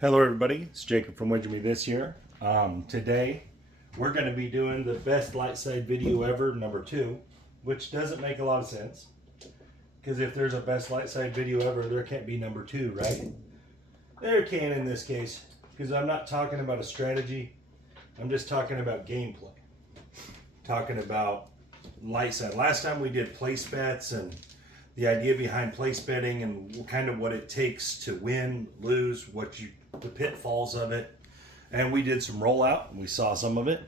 Hello everybody, it's Jacob from Wedge Me this year. Today we're going to be doing the best Lightside video ever, number 2, which doesn't make a lot of sense. Because if there's a best Lightside video ever, there can't be number 2, right? There can in this case, because I'm not talking about a strategy, I'm just talking about gameplay. Talking about Lightside. Last time we did place bets and the idea behind place betting and kind of what it takes to win, lose, the pitfalls of it, and we did some rollout and we saw some of it.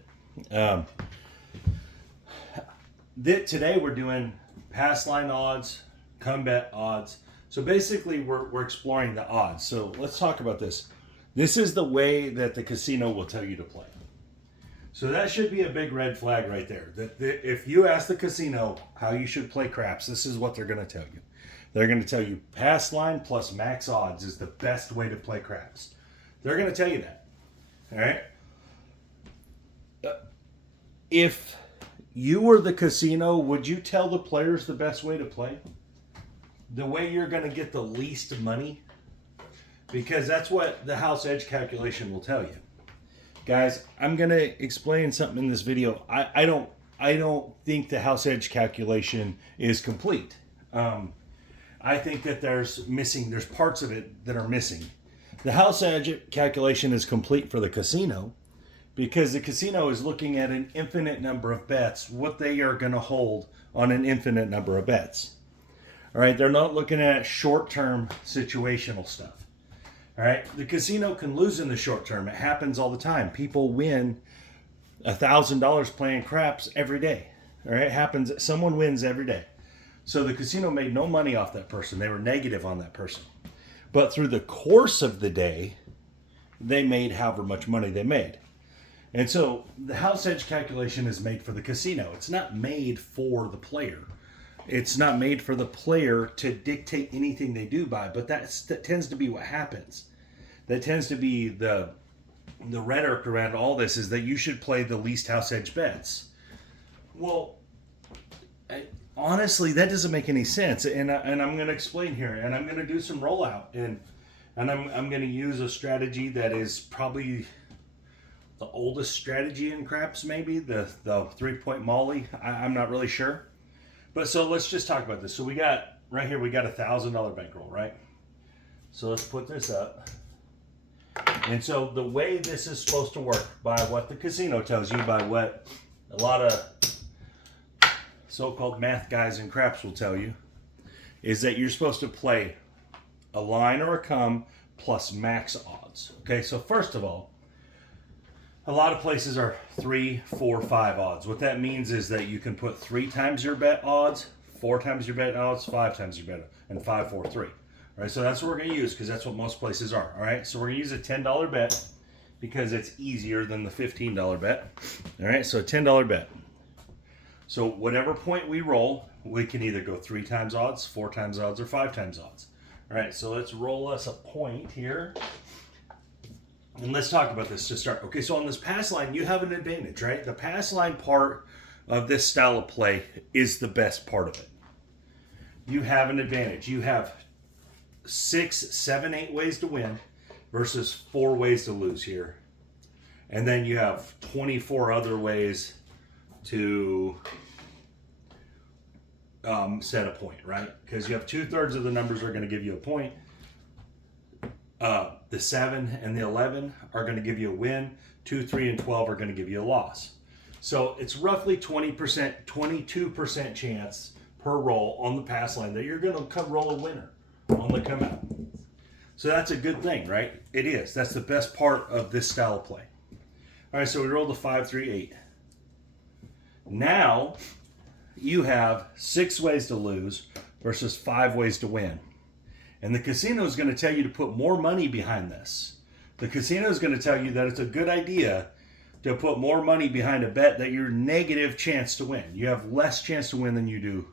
Today we're doing pass line odds, come bet odds. So basically we're exploring the odds. So let's talk about this. This is the way that the casino will tell you to play. So that should be a big red flag right there. If you ask the casino how you should play craps, this is what they're going to tell you. They're going to tell you pass line plus max odds is the best way to play craps. They're going to tell you that. All right? If you were the casino, would you tell the players the best way to play? The way you're going to get the least money? Because that's what the house edge calculation will tell you. Guys, I'm going to explain something in this video. I don't think the house edge calculation is complete. I think that there's parts of it that are missing. The house edge calculation is complete for the casino because the casino is looking at an infinite number of bets, what they are going to hold on an infinite number of bets. All right, they're not looking at short-term situational stuff. All right, the casino can lose in the short term. It happens all the time. People win $1,000 playing craps every day. All right, it happens. Someone wins every day. So the casino made no money off that person. They were negative on that person. But through the course of the day, they made however much money they made. And so the house edge calculation is made for the casino. It's not made for the player. It's not made for the player to dictate anything they do by, but that tends to be what happens. That tends to be the rhetoric around all this is that you should play the least house edge bets. Well, honestly, that doesn't make any sense, and I'm going to explain here, and I'm going to do some rollout, and I'm going to use a strategy that is probably the oldest strategy in craps, maybe the 3-point molly. I'm not really sure. But so let's just talk about this. So we got, right here, we got $1,000 bankroll, right? So let's put this up. And so the way this is supposed to work, by what the casino tells you, by what a lot of so-called math guys in craps will tell you, is that you're supposed to play a line or a come plus max odds. Okay, so first of all, a lot of places are 3, 4, 5 odds. What that means is that you can put 3 times your bet odds, 4 times your bet odds, 5 times your bet, and 5, 4, 3. All right, so that's what we're going to use because that's what most places are. All right, so we're going to use a $10 bet because it's easier than the $15 bet. All right, so a $10 bet. So whatever point we roll, we can either go 3 times odds, 4 times odds, or 5 times odds. All right, so let's roll us a point here. And let's talk about this to start. Okay, so on this pass line, you have an advantage, right? The pass line part of this style of play is the best part of it. You have an advantage. You have 6, 7, 8 ways to win versus 4 ways to lose here. And then you have 24 other ways to set a point, right? Because you have 2/3 of the numbers are going to give you a point. The 7 and the 11 are going to give you a win. 2, 3, and 12 are going to give you a loss. So it's roughly 20%, 22% chance per roll on the pass line that you're going to roll a winner on the come out. So that's a good thing, right? It is. That's the best part of this style of play. All right, so we rolled a 5, 3, 8. Now you have 6 ways to lose versus 5 ways to win. And the casino is going to tell you to put more money behind this. The casino is going to tell you that it's a good idea to put more money behind a bet that you're negative chance to win. You have less chance to win than you do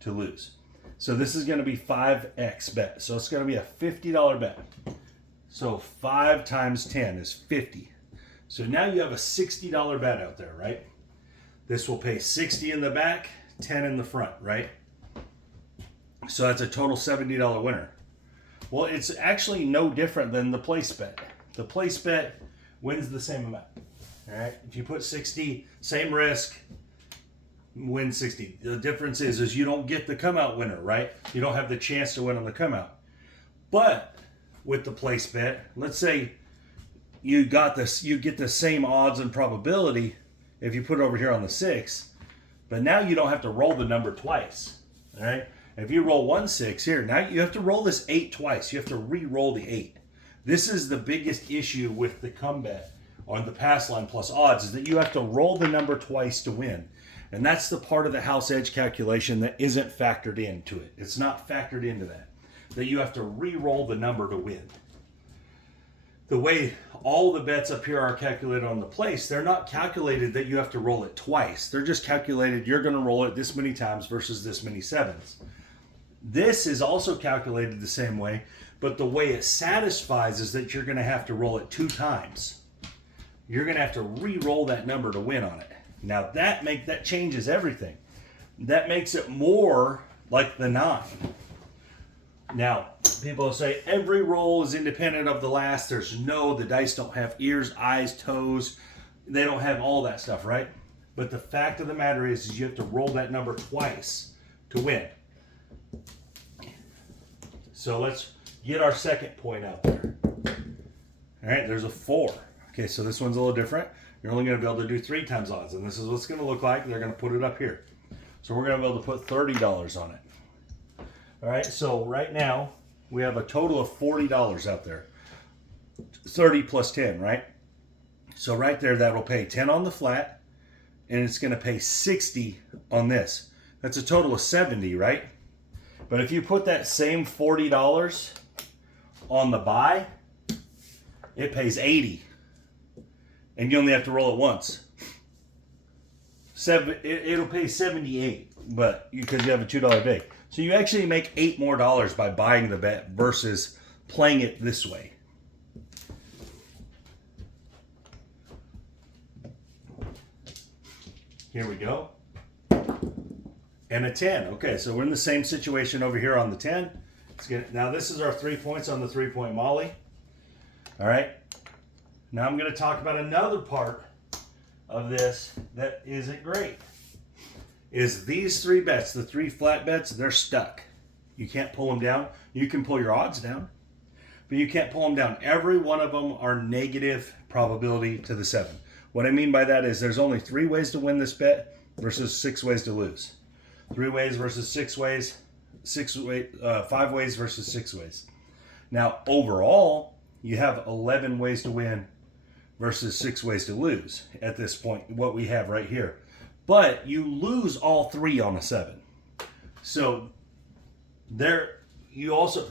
to lose. So this is going to be 5x bet. So it's going to be a $50 bet. So 5 times 10 is 50. So now you have a $60 bet out there, right? This will pay 60 in the back, 10 in the front, right? So that's a total $70 winner. Well, it's actually no different than the place bet. The place bet wins the same amount. All right. If you put 60, same risk, win 60. The difference is you don't get the come out winner, right? You don't have the chance to win on the come out. But with the place bet, let's say you get the same odds and probability if you put it over here on the 6, but now you don't have to roll the number twice. All right. If you roll 1 6 here, now you have to roll this 8 twice. You have to re-roll the 8. This is the biggest issue with the come bet on the pass line plus odds, is that you have to roll the number twice to win. And that's the part of the house edge calculation that isn't factored into it. It's not factored into that you have to re-roll the number to win. The way all the bets up here are calculated on the place, they're not calculated that you have to roll it twice. They're just calculated you're going to roll it this many times versus this many 7s. This is also calculated the same way, but the way it satisfies is that you're going to have to roll it 2 times. You're going to have to re-roll that number to win on it. Now that changes everything. That makes it more like the 9. Now, people say every roll is independent of the last. The dice don't have ears, eyes, toes. They don't have all that stuff, right? But the fact of the matter is you have to roll that number twice to win. So let's get our second point out there. All right, there's a 4. Okay, so this one's a little different. You're only going to be able to do 3 times odds, and this is what it's going to look like. They're going to put it up here. So we're going to be able to put $30 on it. All right, so right now we have a total of $40 out there. 30 plus 10, right? So right there, that'll pay 10 on the flat, and it's going to pay 60 on this. That's a total of 70, right? But if you put that same $40 on the buy, it pays 80. And you only have to roll it once. It'll pay 78, but because you have a $2 bid. So you actually make $8 more by buying the bet versus playing it this way. Here we go. And a 10. Okay, so we're in the same situation over here on the 10. Now this is our 3 points on the 3-point Molly. All right. Now I'm going to talk about another part of this that isn't great. Is these 3 bets, the 3 flat bets, they're stuck. You can't pull them down. You can pull your odds down, but you can't pull them down. Every one of them are negative probability to the 7. What I mean by that is there's only 3 ways to win this bet versus 6 ways to lose. 3 ways versus 6 ways, 5 ways versus 6 ways. Now, overall, you have 11 ways to win versus 6 ways to lose at this point, what we have right here. But you lose all 3 on a 7. So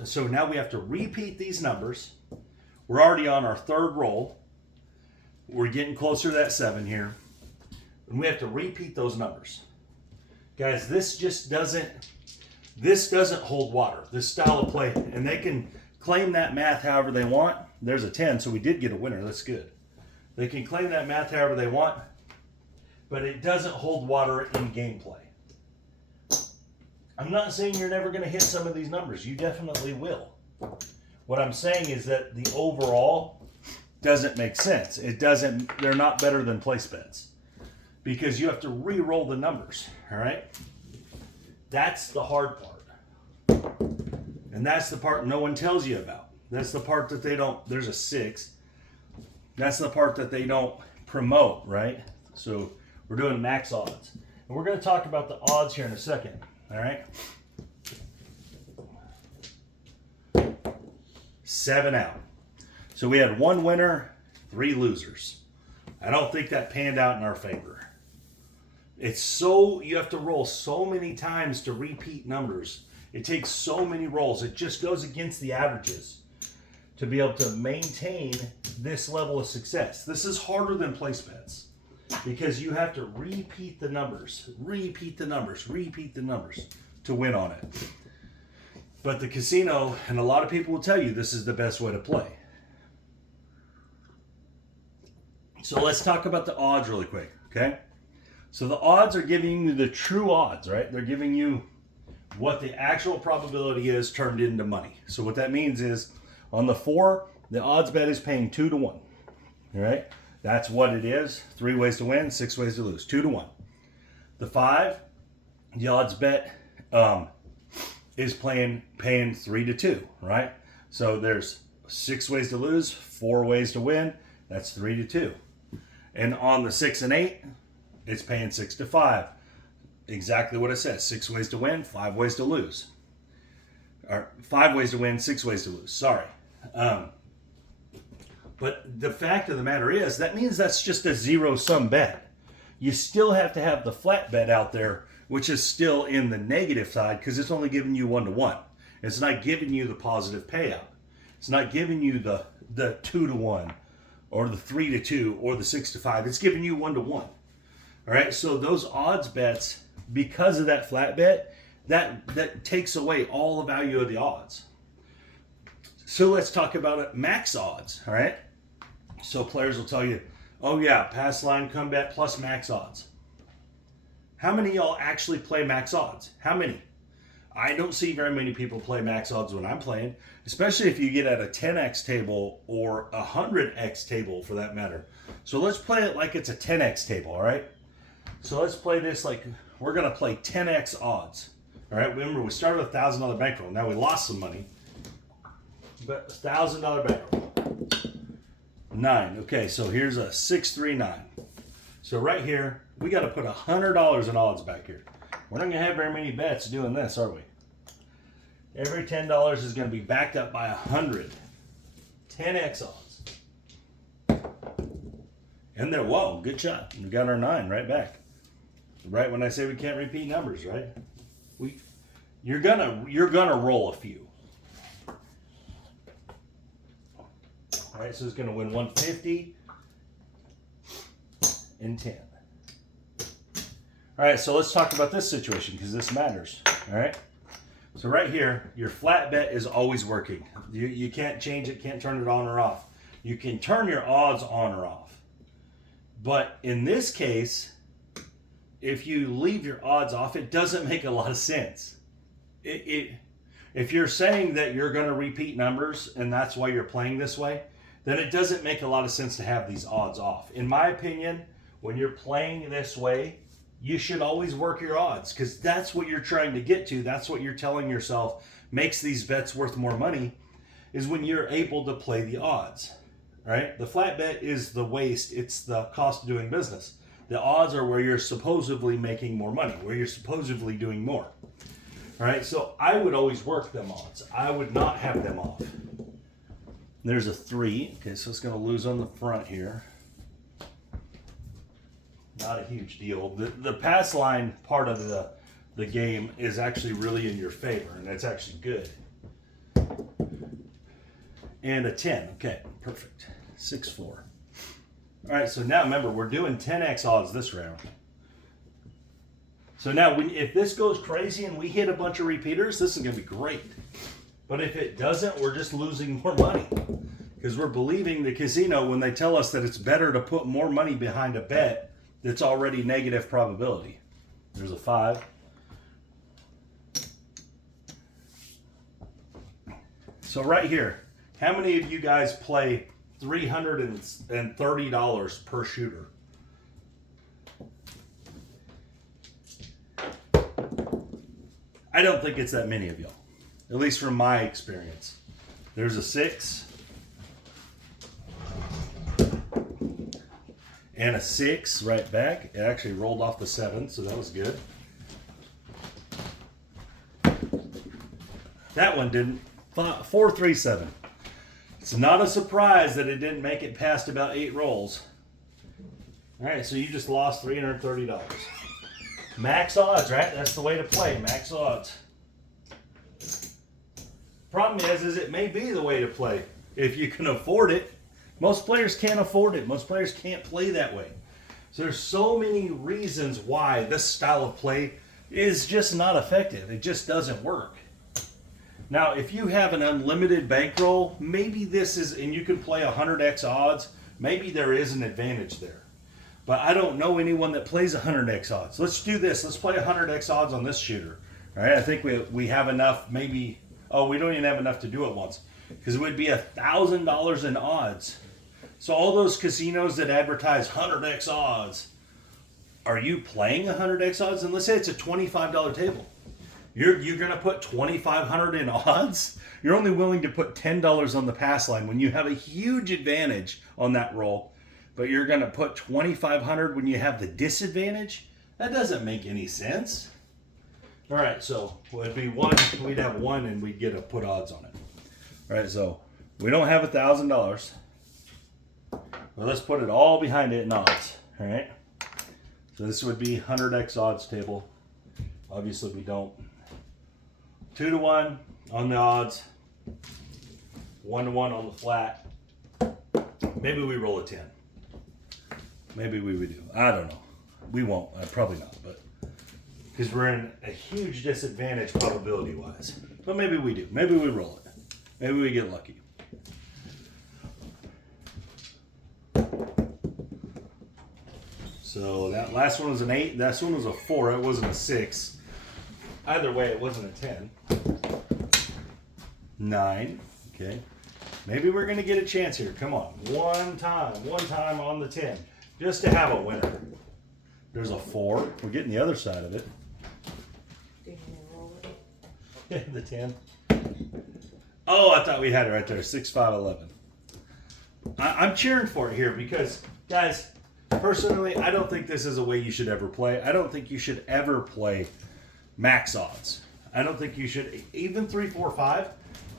so now we have to repeat these numbers. We're already on our 3rd roll. We're getting closer to that 7 here. And we have to repeat those numbers. Guys, this doesn't hold water, this style of play. And they can claim that math however they want. There's a 10, so we did get a winner. That's good. They can claim that math however they want, but it doesn't hold water in gameplay. I'm not saying you're never going to hit some of these numbers. You definitely will. What I'm saying is that the overall doesn't make sense. They're not better than place bets because you have to re-roll the numbers, all right? That's the hard part. And that's the part no one tells you about. That's the part that they don't, there's a 6. That's the part that they don't promote, right? So we're doing max odds. And we're going to talk about the odds here in a second, all right? 7 out. So we had 1 winner, 3 losers. I don't think that panned out in our favor. You have to roll so many times to repeat numbers. It takes so many rolls. It just goes against the averages to be able to maintain this level of success. This is harder than place bets because you have to repeat the numbers to win on it. But the casino, and a lot of people will tell you this is the best way to play. So let's talk about the odds really quick, okay? So the odds are giving you the true odds, right? They're giving you what the actual probability is turned into money. So what that means is on the 4, the odds bet is paying 2 to 1. All right, that's what it is. 3 ways to win, 6 ways to lose, 2 to 1. The 5, the odds bet is paying 3 to 2, right? So there's 6 ways to lose, 4 ways to win. That's 3 to 2. And on the 6 and 8, it's paying 6 to 5. Exactly what it says. 6 ways to win, 5 ways to lose. Or 5 ways to win, 6 ways to lose. Sorry. But the fact of the matter is, that means that's just a zero-sum bet. You still have to have the flat bet out there, which is still in the negative side because it's only giving you 1 to 1. It's not giving you the positive payout. It's not giving you the 2 to 1 or the 3 to 2 or the 6 to 5. It's giving you 1 to 1. All right, so those odds bets, because of that flat bet, that takes away all the value of the odds. So let's talk about it, max odds, all right? So players will tell you, oh yeah, pass line, come bet plus max odds. How many of y'all actually play max odds? How many? I don't see very many people play max odds when I'm playing, especially if you get at a 10x table or a 100x table for that matter. So let's play it like it's a 10x table, all right? So let's play this like we're going to play 10x odds. All right, remember we started with $1,000 bankroll. Now we lost some money, but $1,000 bankroll. 9. Okay, so here's a 639. So right here, we got to put $100 in odds back here. We're not going to have very many bets doing this, are we? Every $10 is going to be backed up by 100. 10x odds. And there, whoa, good shot. We got our 9 right back. Right when I say we can't repeat numbers, right? You're gonna roll a few. All right, so it's gonna win 150 and 10. All right, so let's talk about this situation because this matters. All right, so right here, your flat bet is always working. You can't change it, can't turn it on or off. You can turn your odds on or off, but in this case, if you leave your odds off, it doesn't make a lot of sense. If you're saying that you're going to repeat numbers and that's why you're playing this way, then it doesn't make a lot of sense to have these odds off. In my opinion, when you're playing this way, you should always work your odds because that's what you're trying to get to. That's what you're telling yourself makes these bets worth more money, is when you're able to play the odds. Right? The flat bet is the waste. It's the cost of doing business. The odds are where you're supposedly making more money, where you're supposedly doing more. All right, so I would always work them odds. I would not have them off. There's a 3. Okay, so it's going to lose on the front here. Not a huge deal. The pass line part of the game is actually really in your favor, and that's actually good. And a 10. Okay, perfect. 6-4. All right, so now remember, we're doing 10x odds this round. So now, if this goes crazy and we hit a bunch of repeaters, this is going to be great. But if it doesn't, we're just losing more money. Because we're believing the casino when they tell us that it's better to put more money behind a bet that's already negative probability. There's a 5. So right here, how many of you guys play $330 per shooter? I don't think it's that many of y'all, at least from my experience. There's a 6 and a 6 right back. It actually rolled off the 7, so that was good. That one didn't. 4-3-7. It's not a surprise that it didn't make it past about 8 rolls. All right, so you just lost $330. Max odds, right? That's the way to play. Max odds. Problem is it may be the way to play if you can afford it. Most players can't afford it. Most players can't play that way. So there's so many reasons why this style of play is just not effective. It just doesn't work. Now, if you have an unlimited bankroll, maybe this is, and you can play 100x odds, maybe there is an advantage there. But I don't know anyone that plays 100x odds. Let's do this. Let's play 100x odds on this shooter. All right, I think we have enough. Maybe, oh, we don't even have enough to do it once, because it would be $1,000 in odds. So all those casinos that advertise 100x odds, are you playing 100x odds? And let's say it's a $25 table. You're gonna put 2,500 in odds? You're only willing to put $10 on the pass line when you have a huge advantage on that roll, but you're gonna put 2,500 when you have the disadvantage? That doesn't make any sense. All right, so it'd be one. We'd have one, and we'd get to put odds on it. All right, so we don't have $1,000. Well, let's put it all behind it in odds. All right. So this would be 100x odds table. Obviously, we don't. 2 to 1 on the odds. 1 to 1 on the flat. Maybe we roll a 10. Maybe we would do. I don't know. We won't. Probably not, but because we're in a huge disadvantage probability-wise. But maybe we do. Maybe we roll it. Maybe we get lucky. So that last one was an 8. That one was a 4. It wasn't a 6. Either way, it wasn't a 10. 9. Okay. Maybe we're going to get a chance here. Come on. One time on the 10. Just to have a winner. There's a 4. We're getting the other side of it. The 10. Oh, I thought we had it right there. 6, 5, 11. I'm cheering for it here because, guys, personally, I don't think this is a way you should ever play. I don't think you should ever play max odds. I don't think you should even 3, 4, 5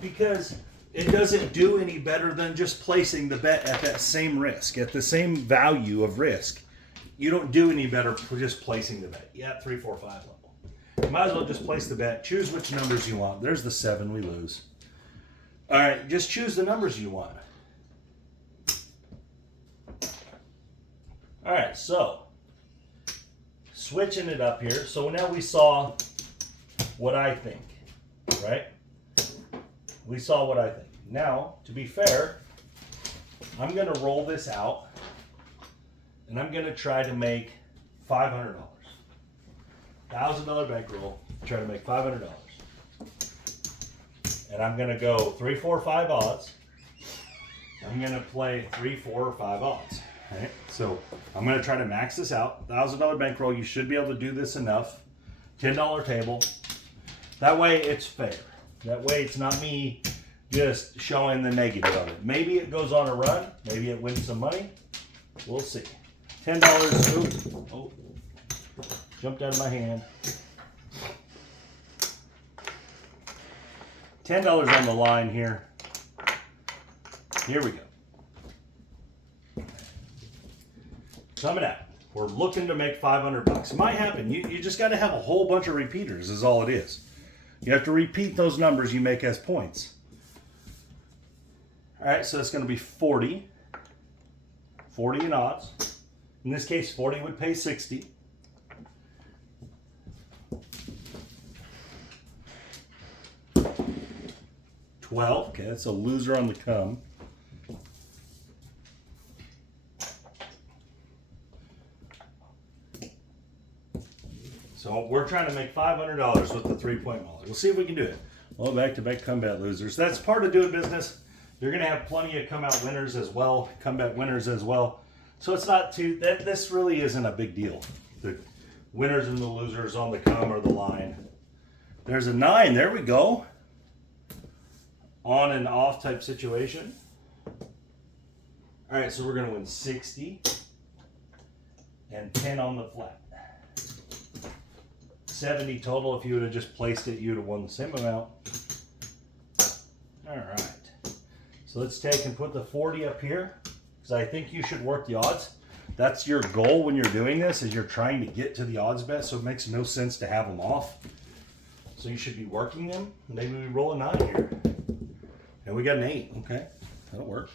because it doesn't do any better than just placing the bet at that same risk, at the same value of risk. You don't do any better for just placing the bet. Yeah, 3, 4, 5 level. You might as well just place the bet. Choose which numbers you want. There's the 7. We lose. All right, just choose the numbers you want. All right, so switching it up here. So now we saw what I think, right? We saw what I think. Now, to be fair, I'm going to roll this out, and I'm going to try to make $500. $1,000 bankroll, try to make $500. And I'm going to go 3, 4, 5 odds. I'm going to play 3, 4, or 5 odds. Right? So I'm going to try to max this out. $1,000 bankroll. You should be able to do this enough. $10 table. That way it's fair. That way it's not me just showing the negative of it. Maybe it goes on a run. Maybe it wins some money. We'll see. $10. Ooh. Oh, jumped out of my hand. $10 on the line here. Here we go. Coming out. We're looking to make $500. It might happen. You just got to have a whole bunch of repeaters is all it is. You have to repeat those numbers you make as points. All right, so it's going to be 40. 40 in odds. In this case, 40 would pay 60. $12. Okay, that's a loser on the come. So we're trying to make $500 with the 3-point mullet. We'll see if we can do it. Well, back-to-back comeback losers. That's part of doing business. You're going to have plenty of come-out winners as well, comeback winners as well. So it's not too, this really isn't a big deal. The winners and the losers on the come or the line. There's a 9. There we go. On and off type situation. All right, so we're going to win 60 and 10 on the flat. 70 total. If you would have just placed it, you would have won the same amount. All right. So let's take and put the 40 up here because I think you should work the odds. That's your goal when you're doing this is you're trying to get to the odds bet, so it makes no sense to have them off. So you should be working them. Maybe we roll a 9 here. And we got an 8. Okay, that'll work.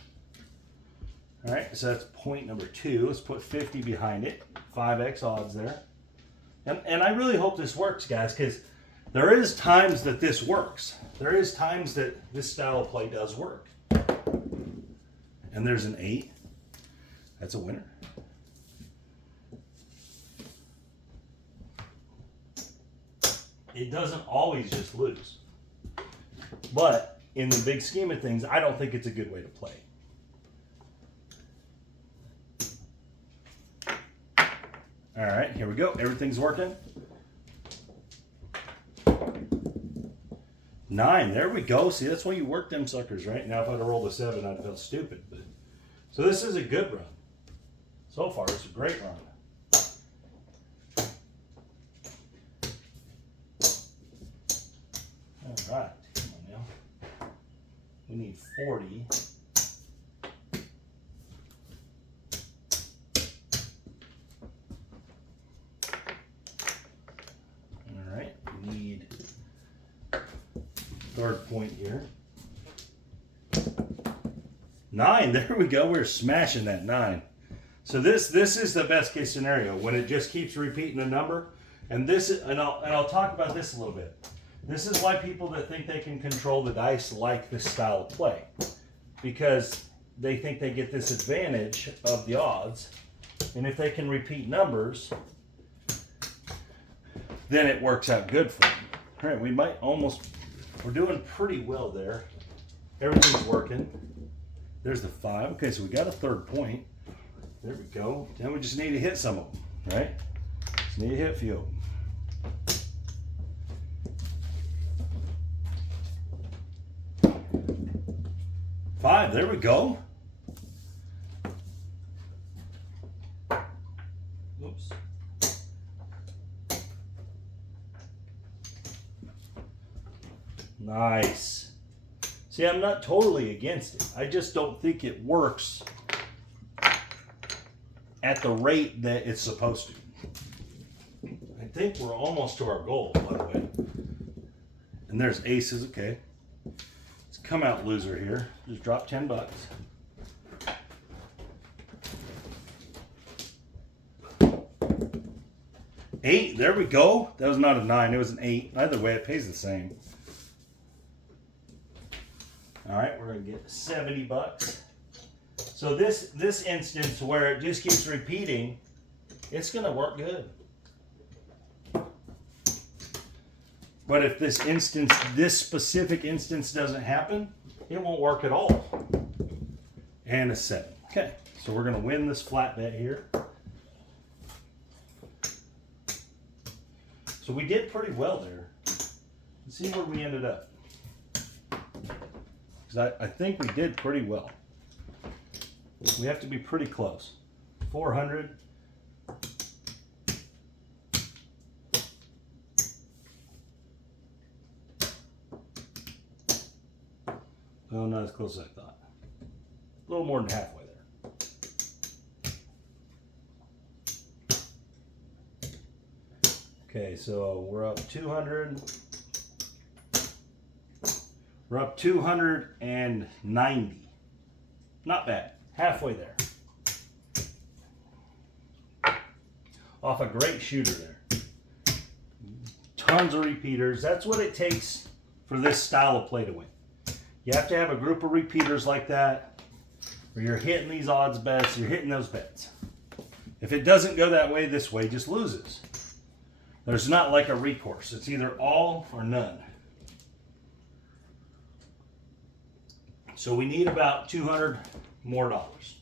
All right, so that's point number 2. Let's put 50 behind it. 5x odds there. And I really hope this works, guys, because there is times that this works. There is times that this style of play does work. And there's an 8. That's a winner. it doesn't always just lose. But in the big scheme of things, I don't think it's a good way to play. All right, here we go. Everything's working. 9, there we go. See, that's why you work them suckers, right? Now, if I'd have rolled a 7, I'd have felt stupid. But so this is a good run. So far, it's a great run. All right, come on now. We need 40. All right, we need third point here. 9, there we go. We're smashing that 9. So this is the best case scenario when it just keeps repeating the number. And this, and I'll talk about this a little bit. This is why people that think they can control the dice like this style of play, because they think they get this advantage of the odds, and if they can repeat numbers, then it works out good for them. All right, we might almost, we're doing pretty well there. Everything's working. There's the 5. Okay, so we got a third point. There we go. Now we just need to hit some of them, right? Just need to hit a few of them. 5, there we go. Oops. Nice. See, I'm not totally against it. I just don't think it works at the rate that it's supposed to. I think we're almost to our goal, by the way. And there's aces, okay. Let's come out loser here. Just drop 10 bucks. $8, there we go. That was not a 9, it was an 8. Either way, it pays the same. All right, we're gonna get 70 bucks. So this instance where it just keeps repeating, it's gonna work good. But if this specific instance doesn't happen, it won't work at all. And a 7. Okay, so we're gonna win this flat bet here. So we did pretty well there. Let's see where we ended up. Because I think we did pretty well. We have to be pretty close. 400. Oh, not as close as I thought. A little more than halfway there. Okay, so we're up 200. We're up 290. Not bad. Halfway there. Off a great shooter there. Tons of repeaters. That's what it takes for this style of play to win. You have to have a group of repeaters like that, where you're hitting these odds bets, you're hitting those bets. If it doesn't go that way, this way just loses. There's not like a recourse. It's either all or none. So we need about 200 more dollars.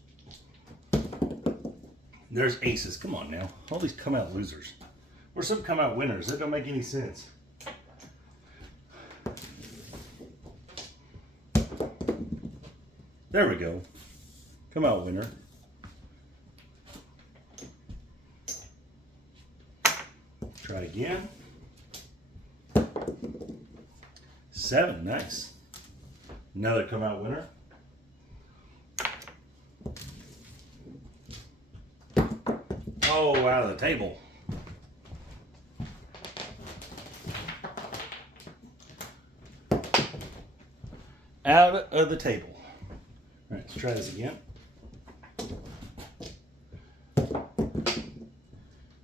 There's aces. Come on now. All these come out losers. Or some come out winners. That don't make any sense. There we go. Come out winner. Try again. 7, nice. Another come out winner. Oh, out of the table. Out of the table. All right, let's try this again.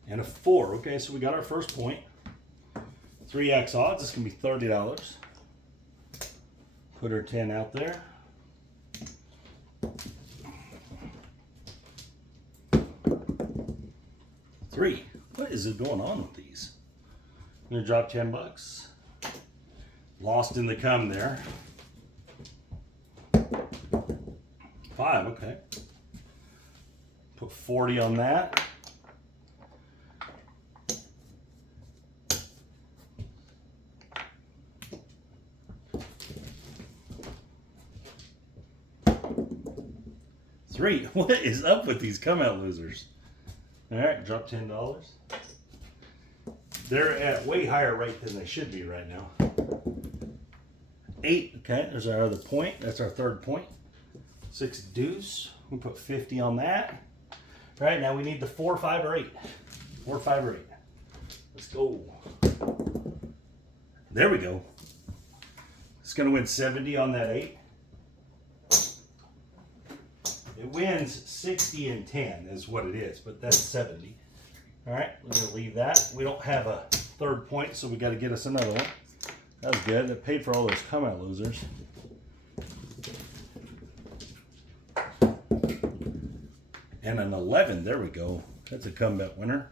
And a 4. Okay, so we got our first point. 3x odds. This can be $30. Put our 10 out there. $3. What is going on with these? I'm gonna drop $10. Lost in the come there. 5, okay. Put 40 on that. $3. What is up with these come out losers? All right, drop $10. They're at way higher rate than they should be right now. 8, okay, there's our other point. That's our third point. 6 deuce. We put 50 on that. All right, now we need the 4, 5, or 8. 4, 5, or 8. Let's go. There we go. It's gonna win 70 on that 8. It wins 60 and 10 is what it is, but that's 70. All right, we're gonna leave that. We don't have a third point, so we got to get us another one. That was good. It paid for all those come out losers. And an 11. There we go. That's a comeback winner.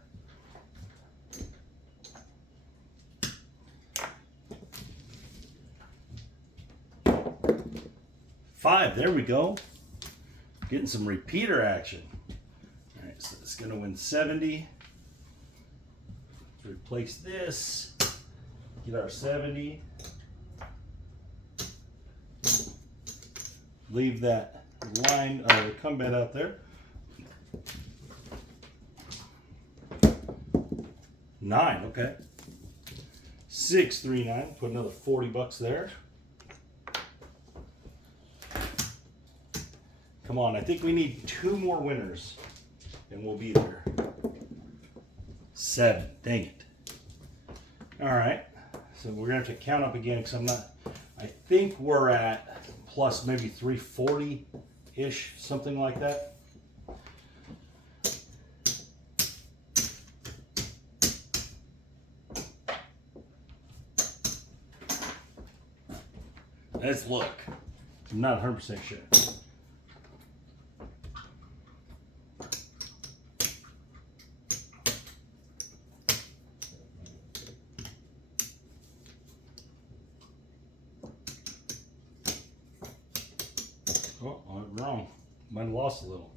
$5. There we go. Getting some repeater action. All right, so it's going to win 70. Let's replace this. Get our 70. Leave that line of the comeback out there. 9, okay. 6, 3, 9. Put another $40 there. Come on, I think we need 2 more winners and we'll be there. 7, dang it. All right, so we're gonna have to count up again because I think we're at plus maybe 340-ish, something like that. Let's look. I'm not 100% sure. Oh, I went wrong. Might have lost a little.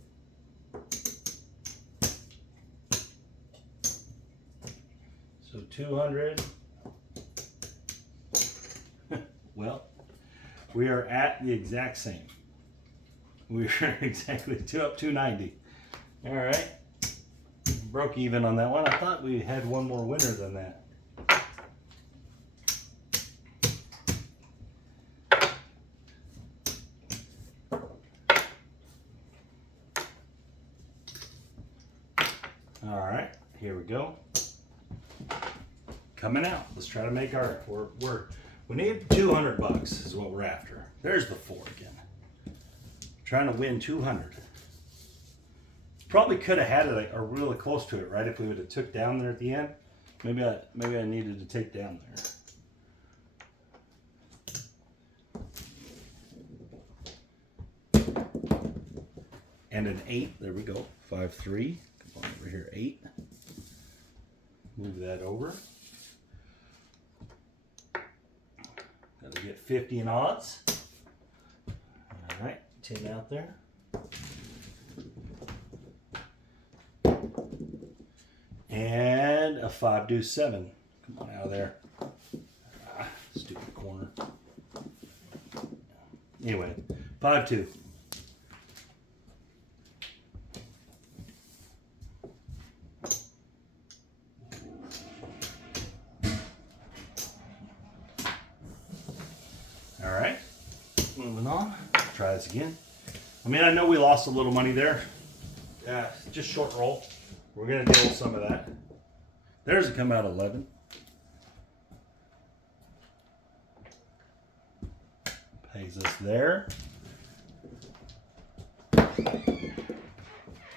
So 200. Well, we are at the exact same. We are exactly up 290. All right. Broke even on that one. I thought we had one more winner than that. All right, here we go. Coming out. Let's try to make our. We need $200 is what we're after. There's the 4 again. Trying to win 200. Probably could have had it or really close to it, right? If we would have took down there at the end. Maybe I needed to take down there. And an 8. There we go. 5, 3. Come on over here. 8. Move that over. Got to get 50 in odds. All right, 10 out there. And a 5 deuce 7. Come on out of there. Ah, stupid corner. Anyway, 5 2. All right, moving on. Try this again. I mean, I know we lost a little money there. Just short roll. We're gonna deal with some of that. There's a come out 11. Pays us there.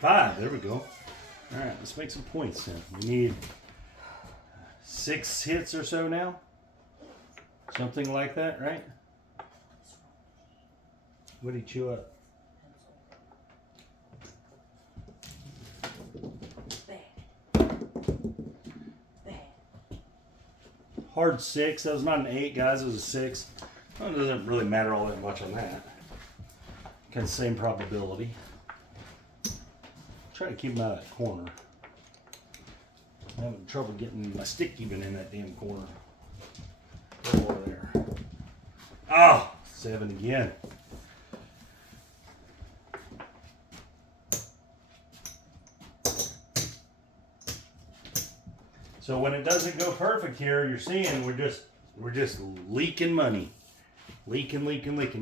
5. There we go. All right, let's make some points then. We need 6 hits or so now. Something like that, right? What did he chew up? hard 6. That was not an 8, guys. It was a 6. Well, it doesn't really matter all that much on that. Kind of same probability. Try to keep him out of that corner. I'm having trouble getting my stick even in that damn corner. Over there. Oh, 7 again. So when it doesn't go perfect here, you're seeing we're just leaking money. Leaking.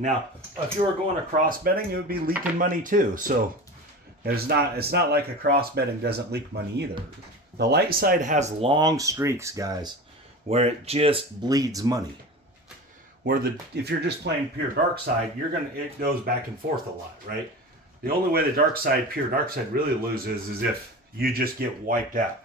Now, if you were going to cross betting, it would be leaking money too. So it's not like a cross betting doesn't leak money either. The light side has long streaks, guys, where it just bleeds money. If you're just playing pure dark side, it goes back and forth a lot, right? The only way the pure dark side really loses is if you just get wiped out.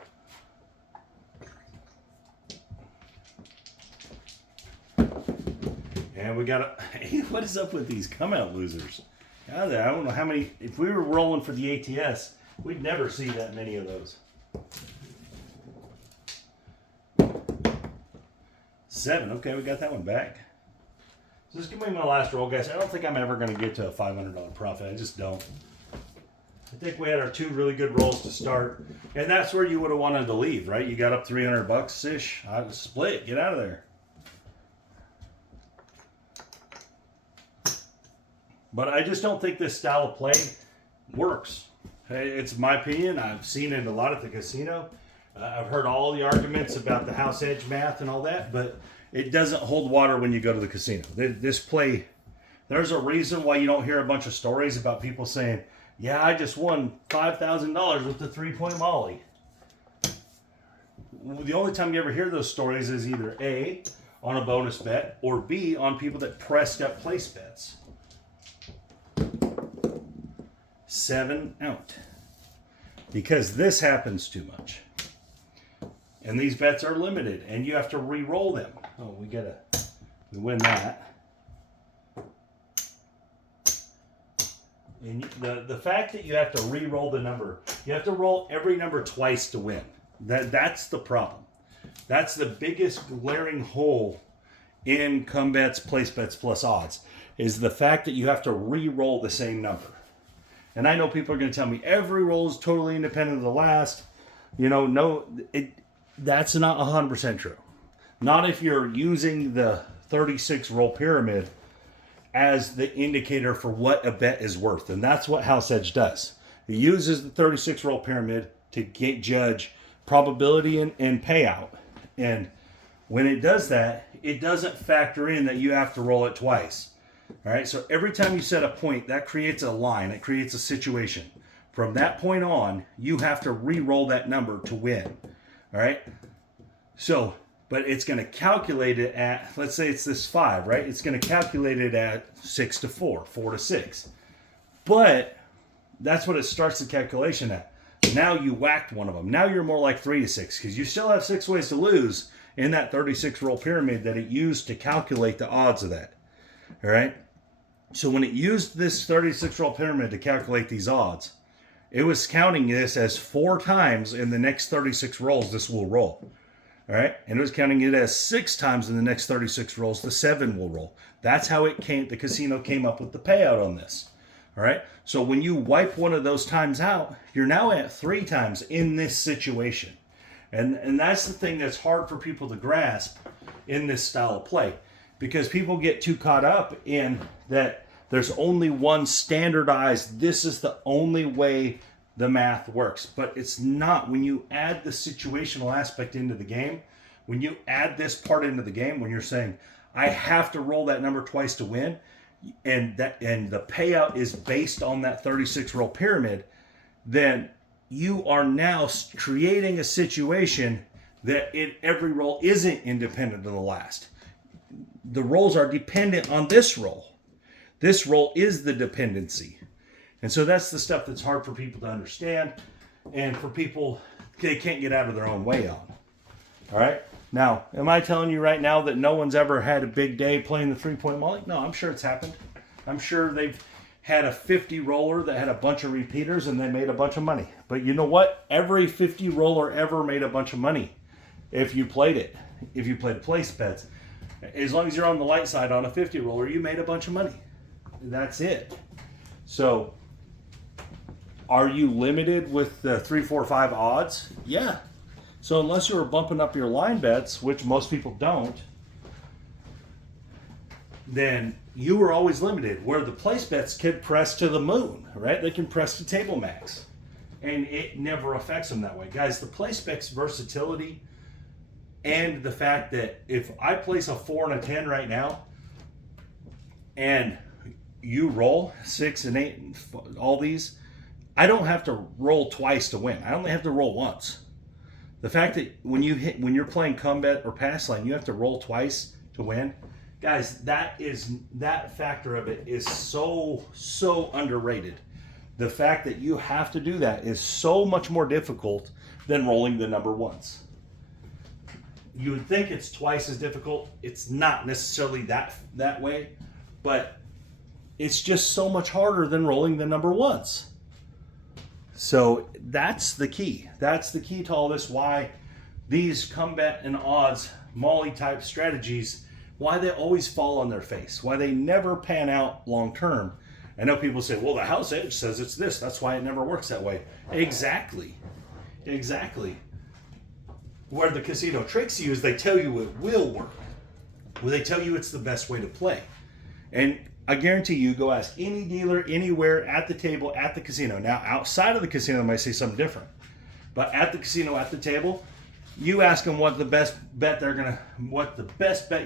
And we got what is up with these come out losers? I don't know how many. If we were rolling for the ATS, we'd never see that many of those. 7. Okay, we got that one back. So this is going to be my last roll, guys. I don't think I'm ever going to get to a $500 profit. I just don't. I think we had our 2 really good rolls to start. And that's where you would have wanted to leave, right? You got up $300-ish. I'd split. Get out of there. But I just don't think this style of play works. It's my opinion. I've seen it a lot at the casino. I've heard all the arguments about the house edge math and all that, but it doesn't hold water when you go to the casino. This play, there's a reason why you don't hear a bunch of stories about people saying, yeah, I just won $5,000 with the 3-point molly. The only time you ever hear those stories is either A, on a bonus bet, or B, on people that pressed up place bets. 7 out. Because this happens too much. And these bets are limited, and you have to re-roll them. Oh, we win that. And the fact that you have to re-roll the number, you have to roll every number twice to win. That's the problem. That's the biggest glaring hole in come bets, place bets plus odds, is the fact that you have to re-roll the same number. And I know people are going to tell me every roll is totally independent of the last. That's not 100% true. Not if you're using the 36 roll pyramid as the indicator for what a bet is worth. And that's what House Edge does. It uses the 36 roll pyramid to judge probability and payout. And when it does that, it doesn't factor in that you have to roll it twice. All right, so every time you set a point, that creates a line. It creates a situation. From that point on, you have to re-roll that number to win. All right, so, but it's going to calculate it at, let's say it's this 5, right? It's going to calculate it at 6 to 4, 4 to 6. But that's what it starts the calculation at. Now you whacked one of them. Now you're more like 3 to 6 because you still have 6 ways to lose in that 36 roll pyramid that it used to calculate the odds of that. All right. So when it used this 36 roll pyramid to calculate these odds, it was counting this as 4 times in the next 36 rolls this will roll. All right. And it was counting it as 6 times in the next 36 rolls the 7 will roll. That's how the casino came up with the payout on this. All right. So when you wipe one of those times out, you're now at 3 times in this situation. And that's the thing that's hard for people to grasp in this style of play. Because people get too caught up in that there's only one standardized, this is the only way the math works. But it's not. When you add the situational aspect into the game, when you add this part into the game, when you're saying, I have to roll that number twice to win, and the payout is based on that 36 roll pyramid, then you are now creating a situation that every roll isn't independent of the last. The rolls are dependent on this roll. This roll is the dependency. And so that's the stuff that's hard for people to understand. And for people, they can't get out of their own way on. All right? Now, am I telling you right now that no one's ever had a big day playing the 3-point molly? No, I'm sure it's happened. I'm sure they've had a 50 roller that had a bunch of repeaters and they made a bunch of money. But you know what? Every 50 roller ever made a bunch of money if you played it. if you played place bets. As long as you're on the light side on a 50 roller, you made a bunch of money. That's it. So, are you limited with the 3, 4, 5 odds? Yeah. So unless you were bumping up your line bets, which most people don't, then you were always limited. Where the place bets can press to the moon, right? They can press to table max. And it never affects them that way. Guys, the place bets versatility and the fact that if I place a 4 and a 10 right now, and you roll 6 and 8 and all these, I don't have to roll twice to win. I only have to roll once. The fact that when you're playing combat or pass line, you have to roll twice to win. Guys, that factor of it is so underrated. The fact that you have to do that is so much more difficult than rolling the number once. You would think it's twice as difficult. It's not necessarily that way, but it's just so much harder than rolling the number once. So that's the key. That's the key to all this, why these combat and odds Molly type strategies, why they always fall on their face, why they never pan out long term. I know people say, well, the house edge says it's this, that's why it never works that way. Exactly. Where the casino tricks you is they tell you it will work. Well, they tell you it's the best way to play. And I guarantee you, go ask any dealer anywhere at the table at the casino. Now, outside of the casino, they might say something different. But at the casino, at the table, you ask them what the best bet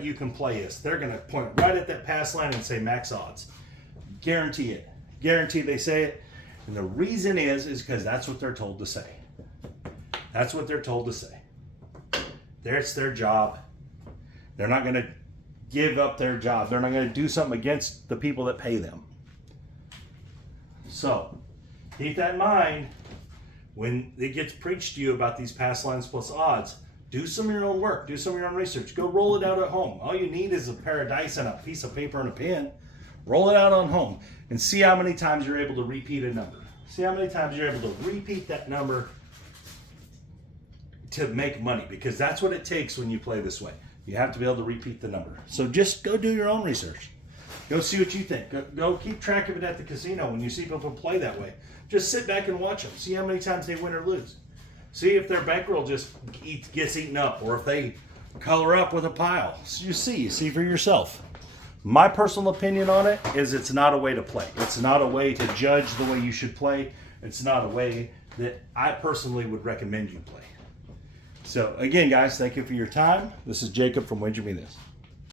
you can play is. They're gonna point right at that pass line and say max odds. Guarantee it. Guarantee they say it. And the reason is because that's what they're told to say. That's what they're told to say. It's their job. They're not gonna give up their job. They're not going to do something against the people that pay them. So, keep that in mind when it gets preached to you about these pass lines plus odds. Do some of your own work. Do some of your own research. Go roll it out at home. All you need is a pair of dice and a piece of paper and a pen. Roll it out on home and see how many times you're able to repeat a number. See how many times you're able to repeat that number to make money, because that's what it takes when you play this way. You have to be able to repeat the number. So just go do your own research. Go see what you think. Go keep track of it at the casino when you see people play that way. Just sit back and watch them. See how many times they win or lose. See if their bankroll just gets eaten up, or if they color up with a pile. So you see for yourself. My personal opinion on it is it's not a way to play. It's not a way to judge the way you should play. It's not a way that I personally would recommend you play. So again, guys, thank you for your time. This is Jacob from Wager Me This.